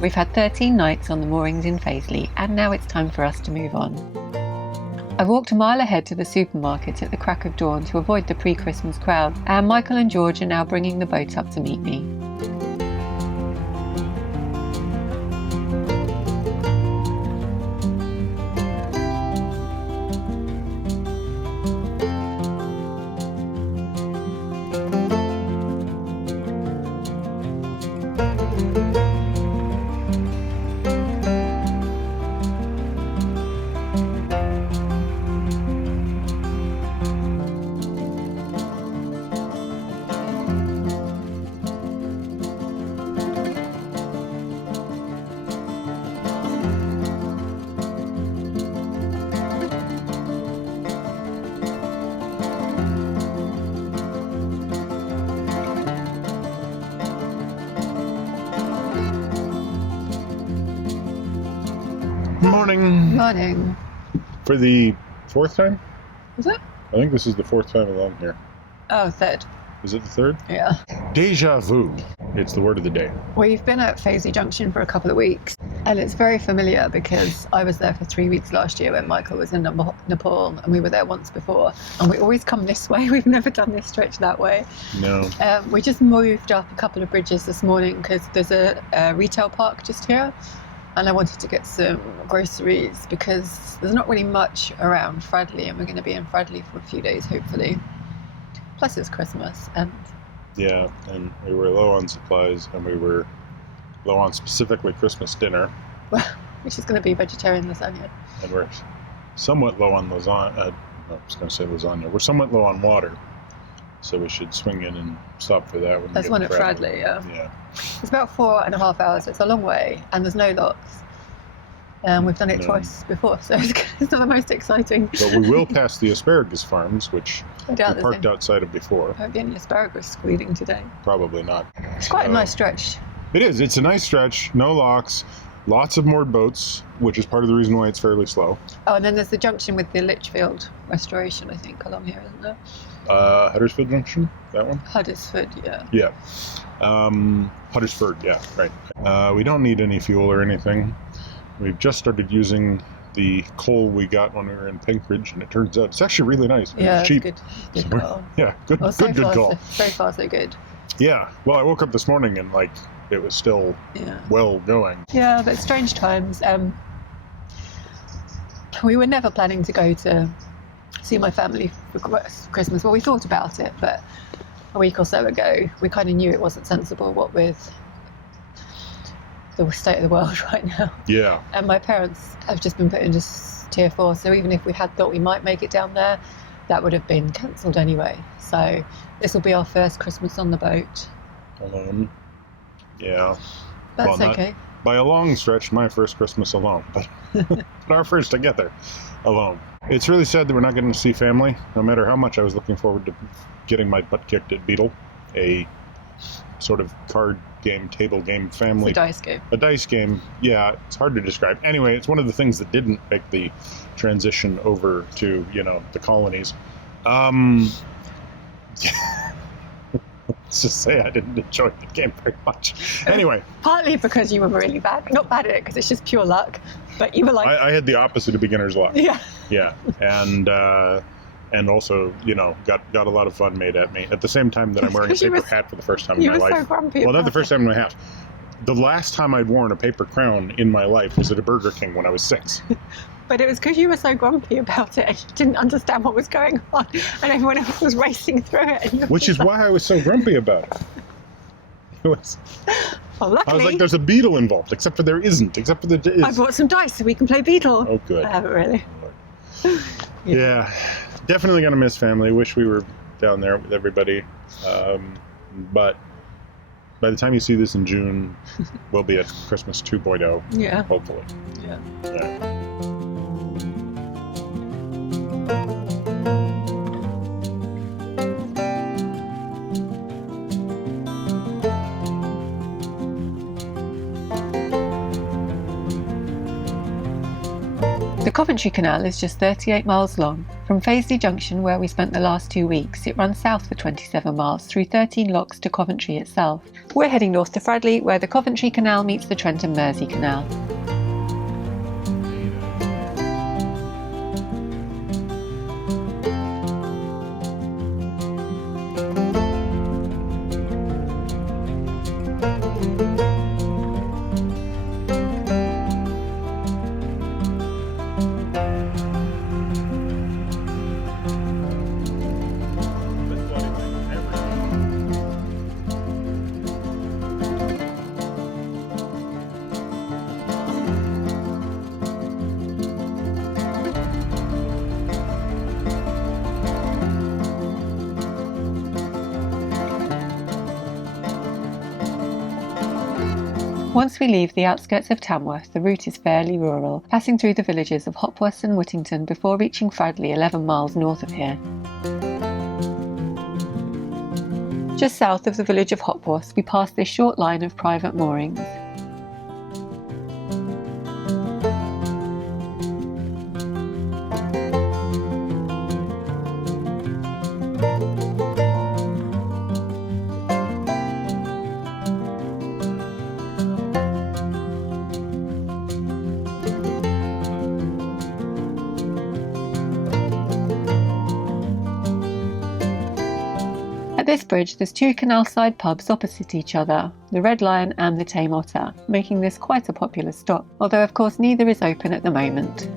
We've had 13 nights on the moorings in Fazeley, and now it's time for us to move on. I walked a mile ahead to the supermarket at the crack of dawn to avoid the pre-Christmas crowd, and Michael and George are now bringing the boat up to meet me. Morning. Morning. For the fourth time? Is it? I think this is the fourth time along here. Oh, third. Is it the third? Yeah. Deja vu. It's the word of the day. We've been at Fazeley Junction for a couple of weeks, and it's very familiar because I was there for 3 weeks last year when Michael was in Nepal, and we were there once before. And we always come this way. We've never done this stretch that way. No. We just moved up a couple of bridges this morning because there's a retail park just here. And I wanted to get some groceries because there's not really much around Fradley, and we're going to be in Fradley for a few days, hopefully. Plus it's Christmas, and... Yeah, and we were low on supplies, and we were low on specifically Christmas dinner. Which is going to be vegetarian lasagna. And we're somewhat low on lasagna. I was going to say lasagna. We're somewhat low on water. So we should swing in and stop for that one. There's one at Fradley, yeah. Yeah. It's about 4.5 hours. It's a long way, and there's no locks. We've done it twice before, so it's not the most exciting. But we will pass the asparagus farms, which we parked outside of before. Won't be any asparagus squealing today. Probably not. It's quite a nice stretch. It is. It's a nice stretch. No locks. Lots of moored boats, which is part of the reason why it's fairly slow. Oh, and then there's the junction with the Lichfield restoration, I think, along here, isn't there? Huddersfield Junction, that one? Huddersfield, yeah. Yeah. Huddersfield, yeah, right. We don't need any fuel or anything. We've just started using the coal we got when we were in Pinkridge, and it turns out it's actually really nice. Yeah, it's cheap. Good call. Yeah, good call. So far, so good. Yeah. Well, I woke up this morning and, it was still well going. Yeah, but strange times. We were never planning to go to see my family for Christmas. Well, we thought about it, but a week or so ago, we kind of knew it wasn't sensible, what with the state of the world right now. Yeah. And my parents have just been put into tier 4, so even if we had thought we might make it down there, that would have been cancelled anyway. So this will be our first Christmas on the boat. Alone. Yeah. That's okay. By a long stretch, my first Christmas alone, but our first together alone. It's really sad that we're not getting to see family, no matter how much I was looking forward to getting my butt kicked at Beetle, a sort of card game, table game family. It's a dice game. A dice game, yeah, it's hard to describe. Anyway, it's one of the things that didn't make the transition over to, the colonies. Let's just say I didn't enjoy the game very much. Anyway. Partly because you were really bad. Not bad at it, because it's just pure luck. But you were like... I had the opposite of beginner's luck. Yeah. Yeah. And also, got a lot of fun made at me. At the same time that I'm wearing a paper hat for the first time in my life. You were so grumpy. Well, not the first time in my hat. The last time I'd worn a paper crown in my life was at a Burger King when I was 6. But it was because you were so grumpy about it, and you didn't understand what was going on, and everyone else was racing through it. Which is why I was so grumpy about it. Well, luckily, I was like, there's a beetle involved, except for there isn't, except for there is. I brought some dice so we can play beetle. Oh, good. I haven't really. Yeah, definitely going to miss family. Wish we were down there with everybody. But by the time you see this in June, we'll be at Christmas 2.0. Yeah. Hopefully. Yeah. The Coventry Canal is just 38 miles long. From Fazeley Junction, where we spent the last 2 weeks, it runs south for 27 miles through 13 locks to Coventry itself. We're heading north to Fradley, where the Coventry Canal meets the Trent and Mersey Canal. Once we leave the outskirts of Tamworth, the route is fairly rural, passing through the villages of Hopworth and Whittington before reaching Fradley 11 miles north of here. Just south of the village of Hopworth, we pass this short line of private moorings. At this bridge, there's 2 canal-side pubs opposite each other, the Red Lion and the Tame Otter, making this quite a popular stop, although of course neither is open at the moment.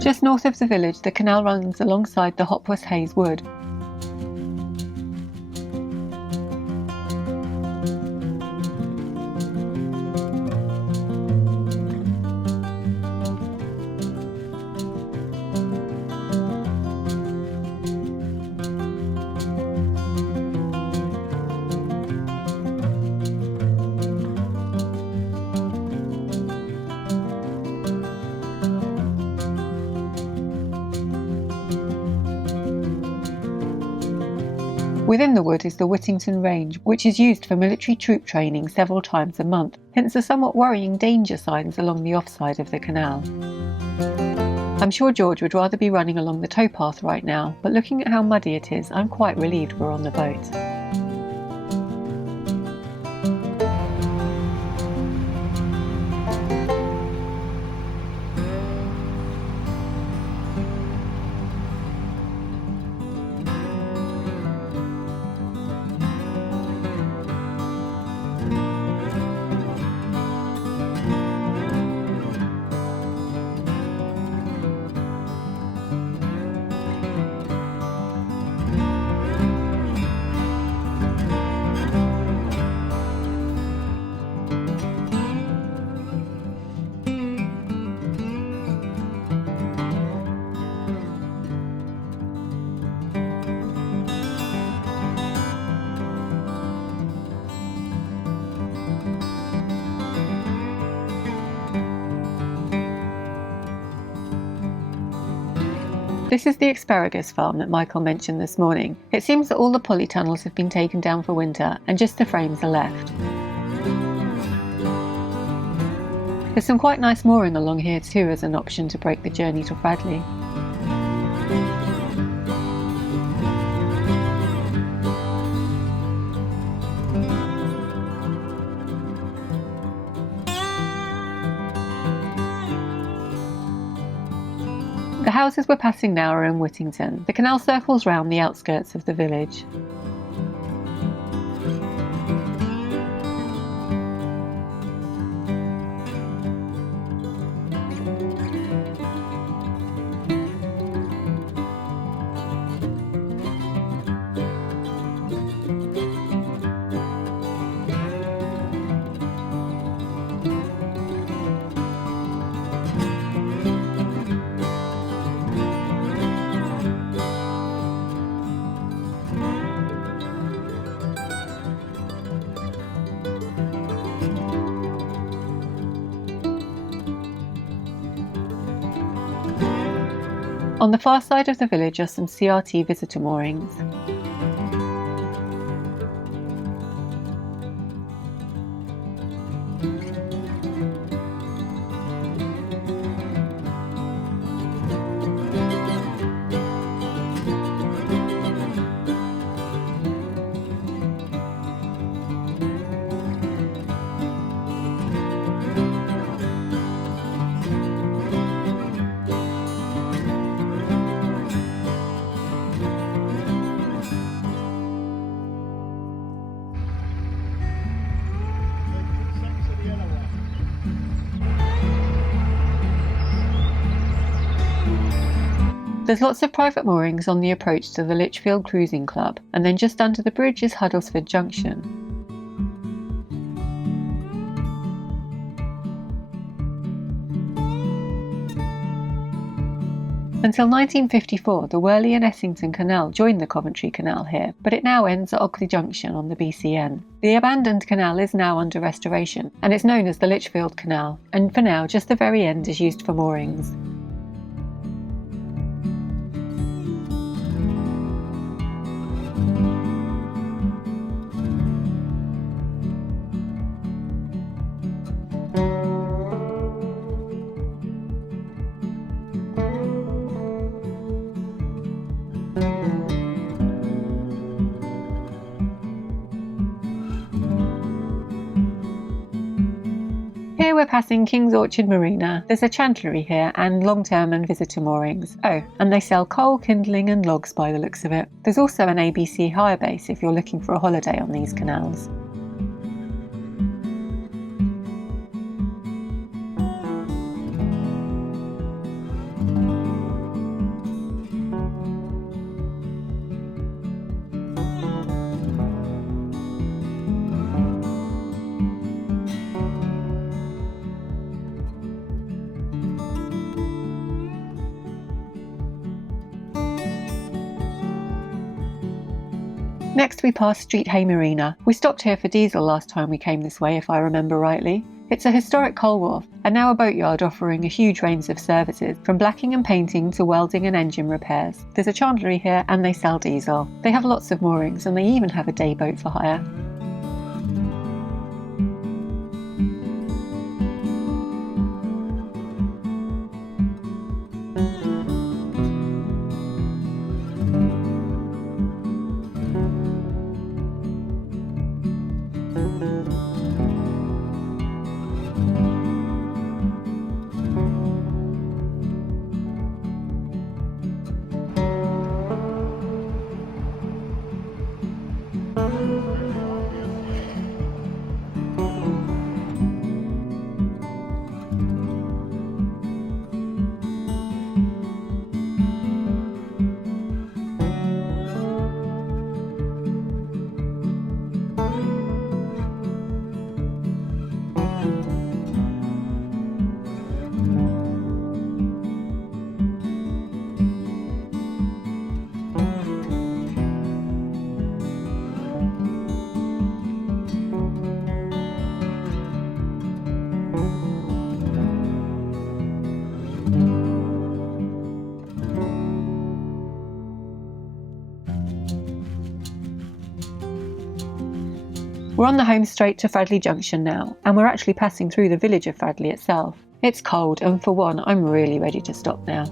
Just north of the village, the canal runs alongside the Hopworth Hayes Wood. Within the wood is the Whittington Range, which is used for military troop training several times a month, hence the somewhat worrying danger signs along the offside of the canal. I'm sure George would rather be running along the towpath right now, but looking at how muddy it is, I'm quite relieved we're on the boat. This is the asparagus farm that Michael mentioned this morning. It seems that all the polytunnels have been taken down for winter and just the frames are left. There's some quite nice mooring along here too as an option to break the journey to Fradley. The houses we're passing now are in Whittington. The canal circles round the outskirts of the village. On the far side of the village are some CRT visitor moorings. There's lots of private moorings on the approach to the Lichfield Cruising Club, and then just under the bridge is Huddersfield Junction. Until 1954, the Worley and Essington Canal joined the Coventry Canal here, but it now ends at Fradley Junction on the BCN. The abandoned canal is now under restoration, and it's known as the Lichfield Canal, and for now just the very end is used for moorings. Here we're passing King's Orchard Marina. There's a chantlery here and long-term and visitor moorings. Oh, and they sell coal, kindling and logs by the looks of it. There's also an ABC hire base if you're looking for a holiday on these canals. Next we pass Street Hay Marina. We stopped here for diesel last time we came this way if I remember rightly. It's a historic coal wharf and now a boatyard offering a huge range of services, from blacking and painting to welding and engine repairs. There's a chandlery here and they sell diesel. They have lots of moorings and they even have a day boat for hire. We're on the home straight to Fradley Junction now, and we're actually passing through the village of Fradley itself. It's cold, and for one, I'm really ready to stop now.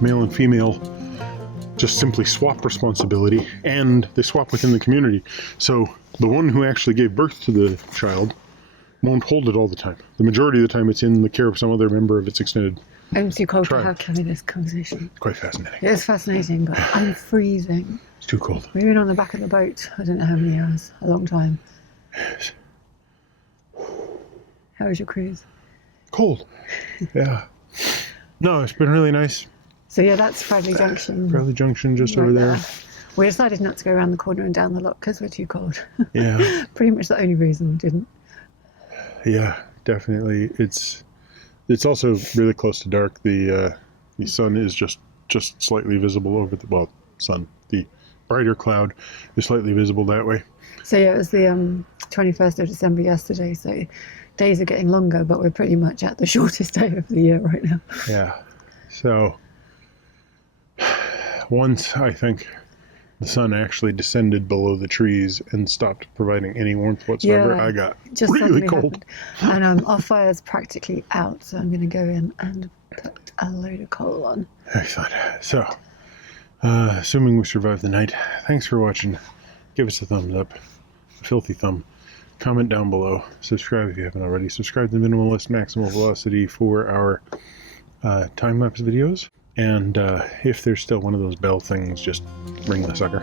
male and female just simply swap responsibility, and they swap within the community. So the one who actually gave birth to the child won't hold it all the time. The majority of the time it's in the care of some other member of its extended I'm too cold tribe. to have Kelly this conversation. It's quite fascinating. It is fascinating, but I'm freezing. It's too cold. We've been on the back of the boat, I don't know how many hours, a long time. Yes. How was your cruise? Cold. Yeah. No, it's been really nice. So yeah, that's Fradley Junction. Fradley Junction just right over there. We decided not to go around the corner and down the lock because we're too cold. Yeah. Pretty much the only reason we didn't. Yeah, definitely. It's also really close to dark. The sun is just slightly visible over the sun. The brighter cloud is slightly visible that way. So yeah, it was the 21st of December yesterday, so days are getting longer, but we're pretty much at the shortest day of the year right now. Yeah. So once I think the sun actually descended below the trees and stopped providing any warmth whatsoever, I got just really cold. Happened. And our fire's practically out, so I'm going to go in and put a load of coal on. Excellent. So, assuming we survive the night, thanks for watching. Give us a thumbs up, a filthy thumb. Comment down below. Subscribe if you haven't already. Subscribe to Minimalist Maximal Velocity for our time-lapse videos. And if there's still one of those bell things, just ring the sucker.